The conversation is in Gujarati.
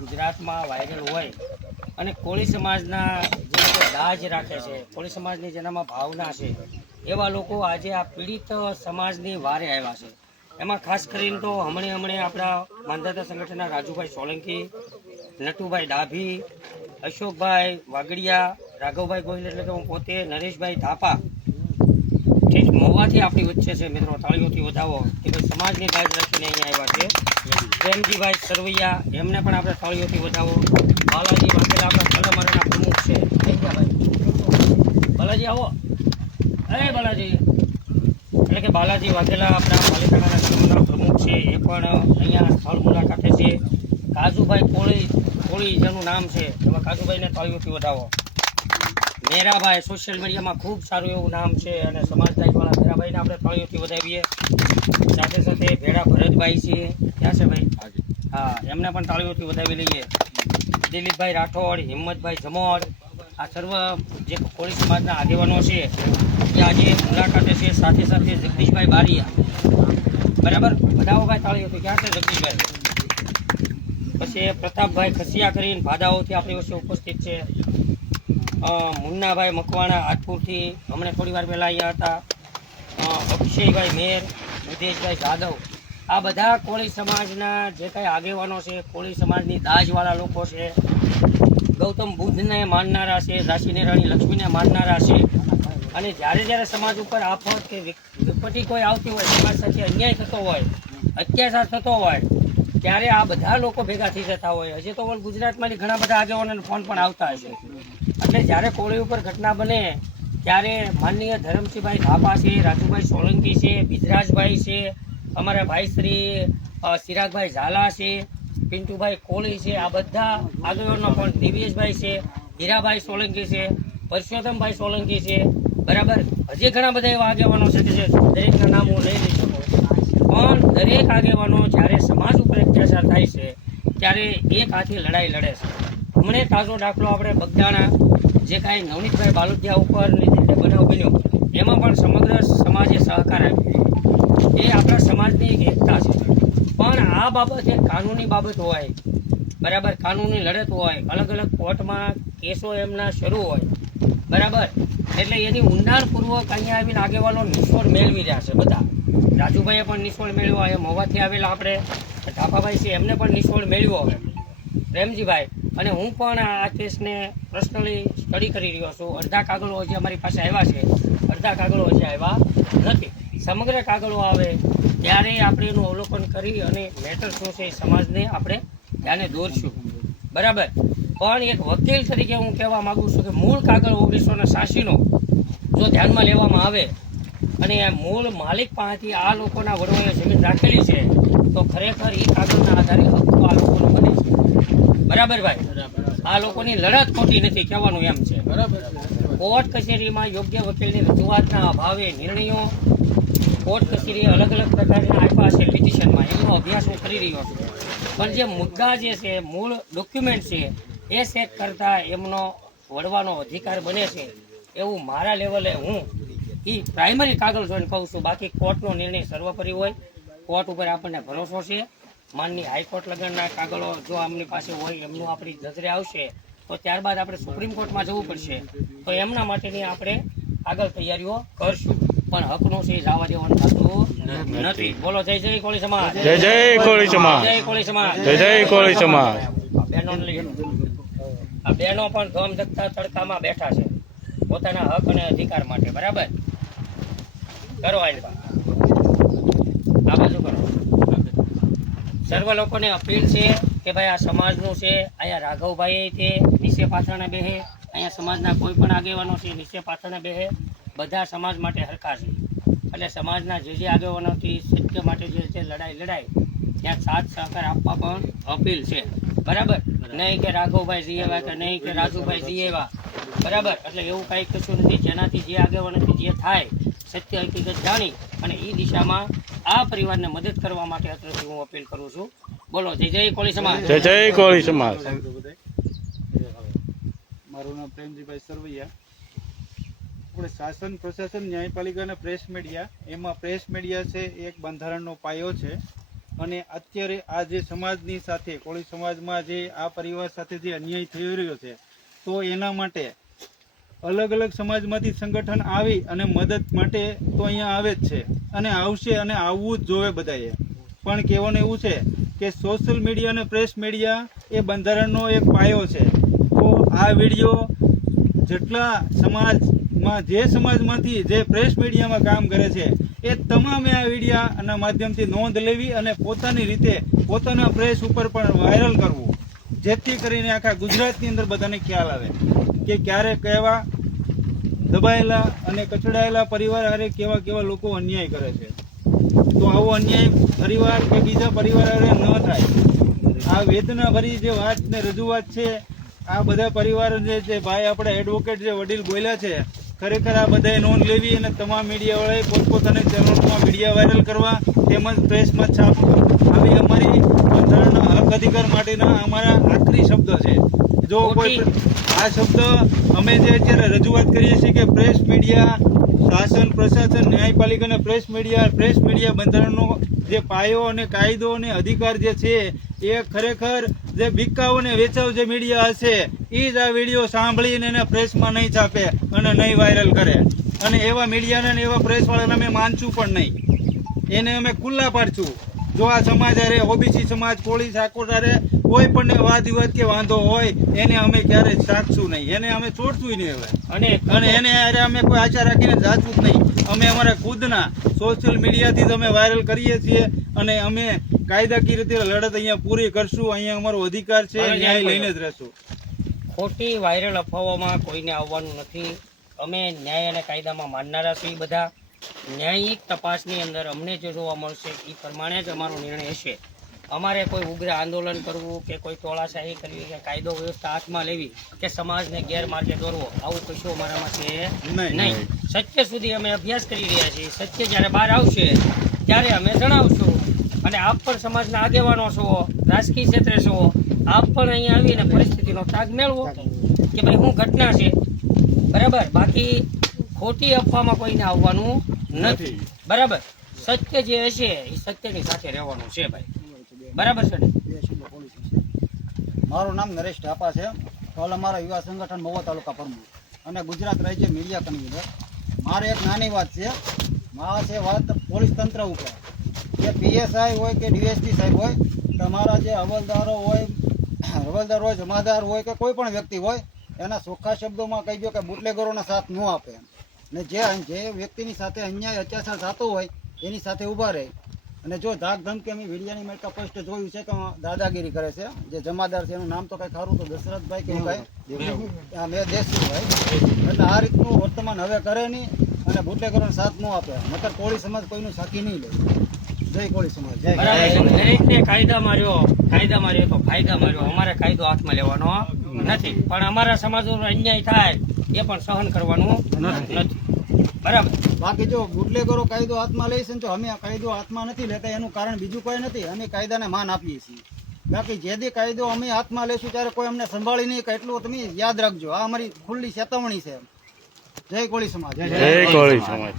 ગુજરાતમાં વાયરલ હોય અને કોળી સમાજના જે લોકો દાજ રાખે છે, કોળી સમાજની જેનામાં ભાવના છે, એવા લોકો આજે આ પીડિત સમાજની વારે આવ્યા છે. એમાં ખાસ કરીને તો હમણે આપણા માંધાતા સંગઠનના રાજુભાઈ સોલંકી, નટુભાઈ ડાભી, અશોકભાઈ વાગડિયા, રાઘવભાઈ ગોહિલ એટલે કે હું પોતે, નરેશભાઈ થાપા ઠીક મોવાથી આપણી વચ્ચે છે. મિત્રો તાળીઓથી વધાવો કે ભાઈ સમાજની દાજ રાખીને અહીંયા આવ્યા છે. પ્રેમજીભાઈ સરવૈયા, એમને પણ આપણે તાળીઓથી વધાવો. બાલાજી વાઘેલા આપણા કલમરના પ્રમુખ છે. બાલાજી આવો, અરે બાલાજી એટલે કે બાલાજી વાઘેલા આપણા પાલિતાણાના કલમના પ્રમુખ છે, એ પણ અહીંયા સ્થળ મુલાકાતે છે. કાજુભાઈ કોળી જેનું નામ છે, એમાં કાજુભાઈને તાળીઓથી વધાવો. મેરાભાઈ સોશિયલ મીડિયામાં ખૂબ સારું એવું નામ છે અને સમાજદારીવાળા મેરાભાઈને આપણે તાળીઓથી વધાવીએ. સાથે સાથે ભેડા ભરતભાઈ છે, ક્યાં છે ભાઈ? હા, એમને પણ તાળીઓથી વધાવી લઈએ. દિલીપભાઈ રાઠોડ, હિંમતભાઈ જમોર, આ સર્વ જે કોળી સમાજના આગેવાનો છે એ આજે મુલાકાતે છે. સાથે સાથે જગદીશભાઈ બારિયા, બરાબર, બધાઓભાઈ તાળીઓથી, ક્યાં છે જગદીશભાઈ? પછી પ્રતાપભાઈ ખસિયા કરીને ભાદાઓથી આપણી વચ્ચે ઉપસ્થિત છે. મુન્નાભાઈ મકવાણા આદપુરથી હમણાં થોડી વાર પહેલાં અહીંયા હતા. અક્ષયભાઈ મેર, ઉદેશભાઈ જાદવ, આ બધા કોળી સમાજના જે કાંઈ આગેવાનો છે, કોળી સમાજની દાજવાળા લોકો છે, ગૌતમ બુદ્ધને માનનારા છે, ઝાંસીની રાણી લક્ષ્મીને માનનારા છે. અને જ્યારે સમાજ ઉપર આફત કે વિપત્તિ કોઈ આવતી હોય, સમાજ સાથે અન્યાય થતો હોય, અત્યાચાર થતો હોય, ત્યારે આ બધા લોકો ભેગા થઈ જતા હોય. હજી તો ગુજરાતમાંથી ઘણા બધા આગેવાનોને ફોન પણ આવતા હશે. એટલે જ્યારે કોળી ઉપર ઘટના બને ત્યારે માનનીય ધરમસિંહભાઈ થાપા છે, રાજુભાઈ સોલંકી છે, બિજરાજભાઈ છે, અમારા ભાઈ શ્રી ચિરાગભાઈ ઝાલા છે, પિન્ટુભાઈ કોળી છે, આ બધા આગેવાનો પણ, દિવ્યેશભાઈ છે, હીરાભાઈ સોલંકી છે, પરસોત્તમભાઈ સોલંકી છે, બરાબર. હજી ઘણા બધા એવા આગેવાનો છે કે જે દરેકના નામ હું લઈ લઈ શકું. પણ દરેક આગેવાનો જ્યારે સમાજ ઉપર અત્યાચાર થાય છે ત્યારે એક હાથે લડાઈ લડે છે. હમણે તાજો દાખલો આપણે બગદાણા જે કાંઈ નવનીતભાઈ બાલોદિયા ઉપર બનાવ બન્યો, એમાં પણ સમગ્ર સમાજે સહકાર આપ્યો. એ આપણા સમાજની એક એકતા છે. પણ આ બાબત એક કાનૂની બાબત હોય, બરાબર, કાનૂની લડત હોય, અલગ અલગ કોર્ટમાં કેસો એમના શરૂ હોય, બરાબર. એટલે એની ઊંડાણપૂર્વક અહીંયા આવીને આગેવાનો નિષ્ફળ મેળવી રહ્યા છે બધા. રાજુભાઈએ પણ નિષ્ફળ મેળવ્યો, અહીંયા મોવાથી આવેલા આપણે ધાપાભાઈ છે, એમને પણ નિષ્ફળ મેળવ્યો. હવે પ્રેમજીભાઈ અને હું પણ આ કેસને પર્સનલી સ્ટડી કરી રહ્યો છું. અડધા કાગળો હજી અમારી પાસે આવ્યા છે, અડધા કાગળો હજી આવ્યા નથી. સમગ્ર કાગળો આવે ત્યારે આપણે એનું અવલોકન કરી અને મેટર શું છે એ સમાજને આપણે ધ્યાને દોરશું, બરાબર. પણ એક વકીલ તરીકે હું કહેવા માગું છું કે મૂળ કાગળ 1986નો જો ધ્યાનમાં લેવામાં આવે અને મૂળ માલિક પાસેથી આ લોકોના વડવાએ જમીન રાખેલી છે તો ખરેખર એ કાગળના આધારે હક્કો આ લોકોનો બને છે, બરાબર ભાઈ. આ લોકોની લડત ખોટી નથી કહેવાનું એમ છે, બરાબર. કોર્ટ કચેરીમાં યોગ્ય વકીલની રજૂઆતના અભાવે નિર્ણયો કોર્ટ કચેરીએ અલગ અલગ પ્રકારના આપ્યા છે પિટિશનમાં, એમનો અભ્યાસ હું કરી રહ્યો છું. પણ જે મુદ્દા જે છે, મૂળ ડોક્યુમેન્ટ છે, એ ચેક કરતાં એમનો વડવાનો અધિકાર બને છે એવું મારા લેવલે હું એ પ્રાઇમરી કાગળ જોઈને કહું છું. બાકી કોર્ટનો નિર્ણય સર્વોપરી હોય, કોર્ટ ઉપર આપણને ભરોસો છે. માનની હાઈકોર્ટ લગનના કાગળો જો આમની પાસે હોય, એમનું આપણી નજરે આવશે તો ત્યારબાદ આપણે સુપ્રીમ કોર્ટમાં જવું પડશે. તો એમના માટેની આપણે આગળ તૈયારીઓ કરશું. પણ હકનો છે જવા દેવાનું થતું નથી. બોલો જય જય કોળી સમાજ, જય જય કોળી સમાજ, જય કોળી સમાજ, જય જય કોળી સમાજ. આ બહેનો પણ ધમ ધકતા તડકામાં બેઠા છે પોતાના હક અને અધિકાર માટે, બરાબર. કરો આ બાજુ કરો. સર્વ લોકોને અપીલ છે કે ભાઈ આ સમાજનું છે. અહીંયા રાઘવભાઈ તે નીચે પાથરણે બેહે, અહીંયા સમાજના કોઈ પણ આગેવાનો છે નીચે પાથરણે બેહે, બધા સમાજ માટે હરખા છે. એટલે સમાજના જે આગેવાનોથી સત્ય માટે જે છે લડાઈ ત્યાં સાથ સહકાર આપવા પણ અપીલ છે, બરાબર. નહીં કે રાઘવભાઈ જી એવા કે નહીં કે રાજુભાઈ જી એવા, બરાબર. એટલે એવું કાંઈ કશું નથી. જેનાથી જે આગેવાનોથી જે થાય સત્ય હકીકત જાણી અને એ દિશામાં આ પરિવારને મદદ કરવા માટે અત્યારથી હું અપીલ કરું છું. બોલો જય જય કોળી સમાજ, જય જય કોળી સમાજ. મારું નામ પ્રેમજીભાઈ સરવૈયા. આપણે શાસન પ્રશાસન ન્યાયપાલિકા અને પ્રેસ મીડિયા, એમાં પ્રેસ મીડિયા છે એક બંધારણનો પાયો છે. અને અત્યારે આ જે સમાજની સાથે કોળી સમાજમાં જે આ પરિવાર સાથે જે અન્યાય થઈ રહ્યો છે તો એના માટે અલગ અલગ સમાજમાંથી સંગઠન આવી અને મદદ માટે તો અહીંયા આવે જ છે અને આવશે અને આવવું જ જોવે બધાએ. પણ કહેવાનું એવું છે કે સોશિયલ મીડિયા અને પ્રેસ મીડિયા એ બંધારણનો એક પાયો છે. તો આ વિડીયો જેટલા સમાજમાં જે સમાજમાંથી જે પ્રેસ મીડિયામાં કામ કરે છે એ તમામે આ વિડીયાના માધ્યમથી નોંધ લેવી અને પોતાની રીતે પોતાના પ્રેસ ઉપર પણ વાયરલ કરવું, જેથી કરીને આખા ગુજરાતની અંદર બધાને ખ્યાલ આવે કે ક્યારે કેવા દબાયેલા અને કચડાયેલા પરિવાર હારે કેવા કેવા લોકો અન્યાય કરે છે. તો આવો અન્યાય પરિવાર કે બીજા પરિવાર હારે ન થાય. આ વેદના ભરી જે વાત ને રજૂઆત છે આ બધા પરિવાર જે ભાઈ આપણે એડવોકેટ જે વડીલ બોલ્યા છે, ખરેખર આ બધાએ નોંધ લેવી અને તમામ મીડિયાવાળાએ પોતપોતાની ચેનલોમાં વિડીયો વાયરલ કરવા તેમજ પ્રેસમાં છાપવું. આવી અમારી બંધારણના હક અધિકાર માટેના અમારા આખરી શબ્દ છે. જો કોઈ આ શબ્દ અમે જે અત્યારે રજૂઆત કરીએ છીએ કે પ્રેસ મીડિયા, શાસન પ્રશાસન, ન્યાયપાલિકા અને પ્રેસ મીડિયા બંધારણનો જે પાયો અને કાયદો અને અધિકાર જે છે એ ખરેખર જે બીકાવ અને વેચાવ જે મીડિયા હશે એ જ આ વિડીયો સાંભળીને એને પ્રેસમાં નહીં છાપે અને નહીં વાયરલ કરે. અને એવા મીડિયાને અને એવા પ્રેસવાળાને અમે માનશું પણ નહીં. એને અમે ખુલ્લા પાડશું. જો આ સમાજ હારે, ઓબીસી સમાજ, કોળી ઠાકોર હારે કોઈ પણ વાદ વિવાદ કે વાંધો હોય એને અમે ક્યારેય સાચશું નહીં, એને અમે છોડશું નહીં હવે. અને એને હારે અમે કોઈ આશા રાખીને જાચવું જ નહીં. અમે અમારા ખુદના સોશિયલ મીડિયાથી જ અમે વાયરલ કરીએ છીએ અને અમે કાયદાકીય રીતે લડત અહીંયા પૂરી કરશું. અહીંયા અમારો અધિકાર છે, ન્યાય લઈને જ રહેશું. ખોટી વાયરલ અફવાઓમાં કોઈને આવવાનું નથી. અમે ન્યાય અને કાયદામાં માનનારા છીએ. બધા ન્યાયિક તપાસની અંદર અમને જે જોવા મળશે એ પ્રમાણે જ અમારો નિર્ણય હશે. અમારે કોઈ ઉગ્ર આંદોલન કરવું કે કોઈ ટોળાશાહી કરવી કે કાયદો વ્યવસ્થા હાથમાં લેવી કે સમાજને ગેરમાર્ગે દોરવો, આવું કશું અમારામાં છે નહીં. સત્ય સુધી અમે અભ્યાસ કરી રહ્યા છીએ. સત્ય જ્યારે બહાર આવશે ત્યારે અમે જણાવશું. અને આપ પણ સમાજના આગેવાનો છો, રાજકીય ક્ષેત્રે છો, આપ પણ અહીંયા આવીને પરિસ્થિતિનો તાગ મેળવો કે ભાઈ શું ઘટના છે. બરાબર. બાકી ખોટી અફવામાં કોઈને આવવાનું નથી. બરાબર. સત્ય જે હશે એ સત્યની સાથે રહેવાનું છે ભાઈ. બરાબર છે ને? મારું નામ નરેશ ઢાપા છે. હાલ અમારા યુવા સંગઠન મહુવા તાલુકા પ્રમુખ અને ગુજરાત રાજ્ય મીડિયા કન્વીનર. મારે એક નાની વાત છે. મારા છે વાત પોલીસ તંત્ર ઉપર કે પીએસઆઈ હોય કે ડીએસપી સાહેબ હોય, તમારા જે હવલદારો હોય, જમાદાર હોય કે કોઈ પણ વ્યક્તિ હોય, એના ચોખ્ખા શબ્દોમાં કહી દો કે બુટલેગરોનો સાથ ન આપે ને જે વ્યક્તિની સાથે અન્યાય અત્યાચાર થતો હોય એની સાથે ઊભા રહે. અને જો ધાક ધમકી અમે વિડીયાની મેળકા પોસ્ટ જોયું છે કે દાદાગીરી કરે છે જે જમાદાર છે, એનું નામ તો કઈ ખરું તો દશરથભાઈ કે કઈ મેં દેશભાઈ, એટલે આ રીતનું વર્તમાન હવે કરે નહીં અને બુટલેગરોનો સાથ ન આપે. નકર કોળી સમાજ કોઈનું સાથી નહીં લે. જય કોળી સમાજ. જય. દરેકને કાયદામાં રહ્યો તો ફાયદામાં રહ્યો. અમારે કાયદો હાથમાં લેવાનો નથી, પણ અમારા સમાજનો અન્યાય થાય એ પણ સહન કરવાનું નથી. બરાબર. બાકી જો બુટલેગરો કાયદો હાથમાં લઈશ ને તો અમે કાયદો હાથમાં નથી લેતા એનું કારણ બીજું કોઈ નથી. અમે કાયદાને માન આપીએ છીએ. બાકી જે દી કાયદો અમે હાથમાં લેશું ત્યારે કોઈ અમને સંભાળી નહીં કે એટલું તમે યાદ રાખજો. આ અમારી ખુલ્લી ચેતવણી છે. જય કોળી સમાજ. જય કોળી સમાજ.